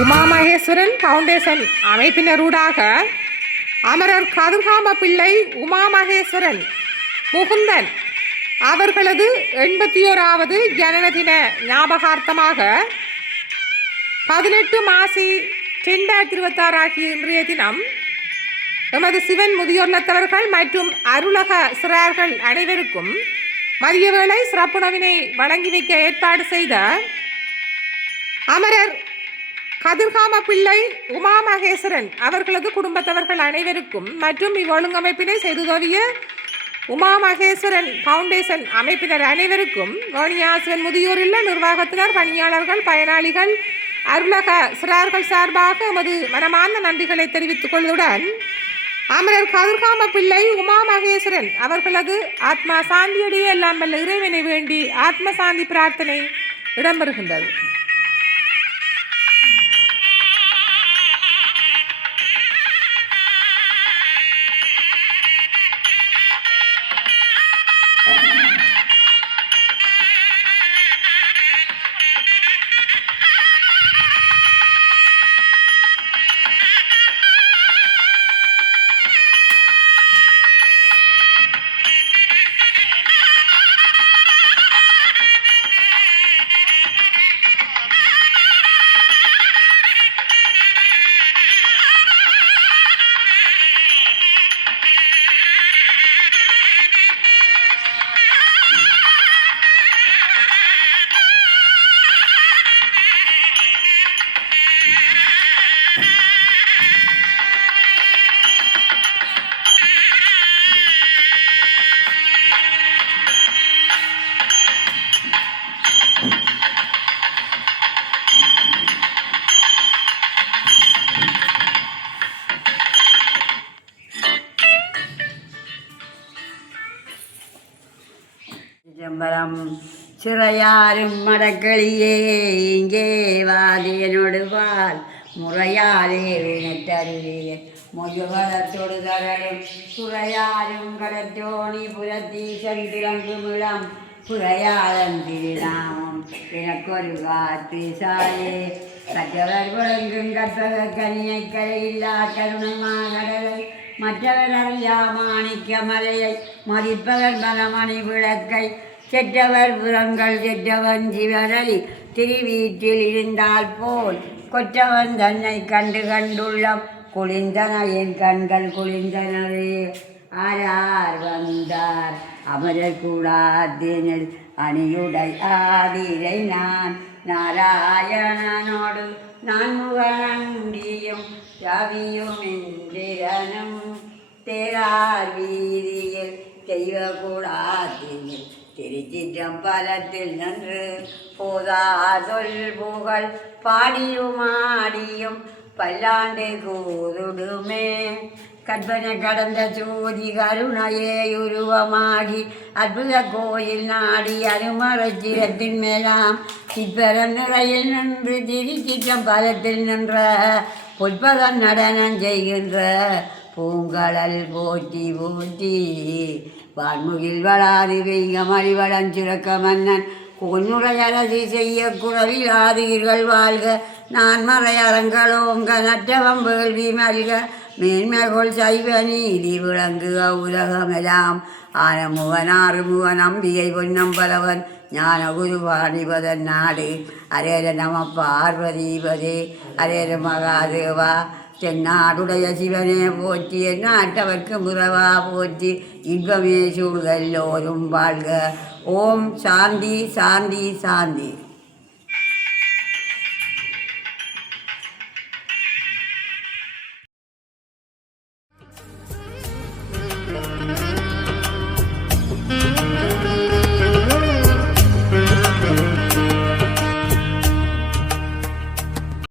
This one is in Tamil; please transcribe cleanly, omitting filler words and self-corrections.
உமா மகேஸ்வரன் ஃபவுண்டேஷன் அமைப்பினரூடாக அமரர் கதிர்காம பிள்ளை உமா மகேஸ்வரன் முகுந்தன் அவர்களது 81வது ஜனனதின ஞாபகார்த்தமாக 18 மாசி 2026 ஆகிய இன்றைய தினம் எமது சிவன் முதியோர்லத்தவர்கள் மற்றும் அருளக சிறார்கள் அனைவருக்கும் மதிய வேளை சிறப்புணவினை வழங்கி வைக்க ஏற்பாடு செய்த அமரர் கதிர்காம பிள்ளை உமா மகேஸ்வரன் அவர்களது குடும்பத்தவர்கள் அனைவருக்கும் மற்றும் இவ்வொழுங்கமைப்பினை செய்துதவிய உமா மகேஸ்வரன் ஃபவுண்டேஷன் அமைப்பினர் அனைவருக்கும் வவுனியாசிவன் முதியோர் இல்ல நிர்வாகத்தினர், பணியாளர்கள், பயனாளிகள், அருளக சிறார்கள் சார்பாக எமது மனமார்ந்த நன்றிகளை தெரிவித்துக் கொள்வதுடன் அமரர் கதிர்காம பிள்ளை உமா மகேஸ்வரன் அவர்களது ஆத்மா சாந்தியடைய எல்லாம் வல்ல இறைவனை வேண்டி ஆத்ம சாந்தி பிரார்த்தனை இடம்பெறுகின்றது. சிதம்பரம் சிறையாரும் மடக்களியே இங்கே வாதியனோடு வாழ் முறையாலே உனத்தருளே மொழிவளத்தொடு தரலும் சுரையாரும் கடற்றோணி புரத்தீசன் திறங்குமிழம் புறையாளன் திருநாமம் எனக்கொரு காத்து சாயே கற்றவர் குழங்கும் கற்பக கனியை கரையில்லா கருணமா கடலை மற்றவர் அறியா மாணிக்க மலையை மதிப்பவர் மனமணி விளக்கை செற்றவர் புறங்கள் செற்றவன் சிவனலி திருவீட்டில் இருந்தால் போல் கொற்றவன் தன்னை கண்டு கண்டுள்ளம் குளிர்ந்தன என் கண்கள் குளிர்ந்தனரே. ஆரார் வந்தார் அமரர் கூடாதேனில் அணியுடை ஆதிரை நான் நாராயணனோடு நான் முகநங்கியும் ரவியும் இந்திரனும் தேரார் வீதியில் செய்யக்கூடாதெனில் திருச்சிற்றம்பலத்தில் நின்று போதாதொல் புகழ் பாடியுமாடியும் பல்லாண்டு கூதுடுமே. கற்பனை கடந்த ஜோதி கருணையே உருவமாகி அற்புத கோயில் நாடி அருமரச்சிரத்தின் மேலாம் சிற்பரன் நிறையில் நின்று திருச்சிற்றம்பலத்தில் நின்ற பொற்பகன் நடனம் செய்கின்ற பூங்கடல் போற்றி போற்றி. வான்முகில் வளாது வெய்க மறிவளன் சுரக்க மன்னன் பொன்னுரை அரசி செய்ய குறவிலாதீர்கள் வாழ்க. நான் மறை அறங்களோங்க நற்றவம் வேள்வி மல்க மேன்மைகொள் சைவ நீதி விளங்குக உலகமெல்லாம். ஆனமுகன் ஆறுமுகன் அம்பிகை பொன்னம்பலவன் ஞான குருவாணிபதன் நாடு. அரேர நம பார்வதீபதே அரேர மகாதேவா. தென்னாடுடைய சிவனே போற்றி எந்நாட்டவர்க்கு முறவா போற்றி. இன்பமே சூழ்கெல்லோரும் வாழ்க. ஓம் சாந்தி சாந்தி சாந்தி.